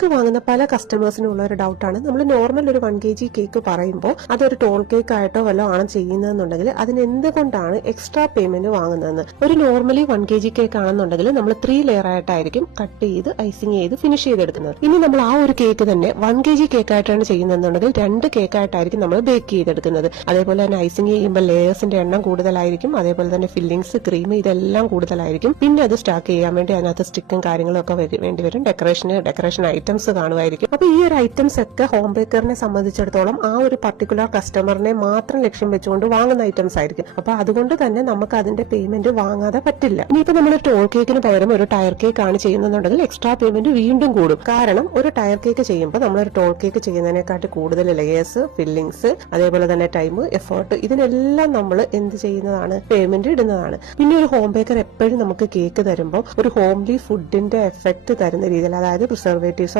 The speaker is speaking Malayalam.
കേക്ക് വാങ്ങുന്ന പല കസ്റ്റമേഴ്സിനുള്ള ഒരു ഡൗട്ടാണ്, നമ്മൾ നോർമൽ ഒരു 1 kg കേക്ക് പറയുമ്പോൾ അതൊരു ടോൾ കേക്ക് ആയിട്ടോ വല്ലോ ആണ് ചെയ്യുന്നതെന്നുണ്ടെങ്കിൽ അതിന് എന്തുകൊണ്ടാണ് എക്സ്ട്രാ പേയ്മെന്റ് വാങ്ങുന്നതെന്ന്. ഒരു നോർമലി 1 kg കേക്ക് ആണെന്നുണ്ടെങ്കിൽ നമ്മൾ 3 ലെയർ ആയിട്ടായിരിക്കും കട്ട് ചെയ്ത് ഐസിങ് ചെയ്ത് ഫിനിഷ് ചെയ്തെടുക്കുന്നത്. ഇനി നമ്മൾ ആ ഒരു കേക്ക് തന്നെ 1 kg കേക്ക് ആയിട്ടാണ് ചെയ്യുന്നതെന്നുണ്ടെങ്കിൽ 2 കേക്ക് ആയിട്ടായിരിക്കും നമ്മൾ ബേക്ക് ചെയ്തെടുക്കുന്നത്. അതേപോലെ തന്നെ ഐസിങ് ചെയ്യുമ്പോൾ ലെയേഴ്സിന്റെ എണ്ണം കൂടുതലായിരിക്കും, അതേപോലെ തന്നെ ഫില്ലിങ്സ്, ക്രീം ഇതെല്ലാം കൂടുതലായിരിക്കും. പിന്നെ അത് സ്റ്റാക്ക് ചെയ്യാൻ വേണ്ടി അതിനകത്ത് സ്റ്റിക്കും കാര്യങ്ങളും ഒക്കെ വേണ്ടി വരും. ഡെക്കറേഷൻ ഐറ്റംസ് കാണുമായിരിക്കും. അപ്പൊ ഈ ഒരു ഐറ്റംസ് ഒക്കെ ഹോം ബേക്കറിനെ സംബന്ധിച്ചിടത്തോളം ആ ഒരു പർട്ടിക്കുലർ കസ്റ്റമറിനെ മാത്രം ലക്ഷ്യം വെച്ചുകൊണ്ട് വാങ്ങുന്ന ഐറ്റംസ് ആയിരിക്കും. അപ്പൊ അതുകൊണ്ട് തന്നെ നമുക്ക് അതിന്റെ പേയ്മെന്റ് വാങ്ങാതെ പറ്റില്ല. ഇനിയിപ്പോ നമ്മൾ ടോൾ കേക്കിന് പകരം ഒരു ടയർ കേക്ക് ആണ് ചെയ്യുന്നുണ്ടെങ്കിൽ എക്സ്ട്രാ പേയ്മെന്റ് വീണ്ടും കൂടും. കാരണം ഒരു ടയർ കേക്ക് ചെയ്യുമ്പോൾ നമ്മളൊരു ടോൾ കേക്ക് ചെയ്യുന്നതിനെക്കാട്ടി കൂടുതൽ ലെയേഴ്സ്, ഫില്ലിങ്സ്, അതേപോലെ തന്നെ ടൈം, എഫേർട്ട് ഇതിനെല്ലാം നമ്മൾ എന്ത് ചെയ്യുന്നതാണ്, പേയ്മെന്റ് ഇടുന്നതാണ്. പിന്നെ ഒരു ഹോം ബേക്കർ എപ്പോഴും നമുക്ക് കേക്ക് തരുമ്പോൾ ഒരു ഹോംലി ഫുഡിന്റെ എഫക്ട് തരുന്ന രീതിയിൽ, അതായത് പ്രിസർവേറ്റീവ്സോ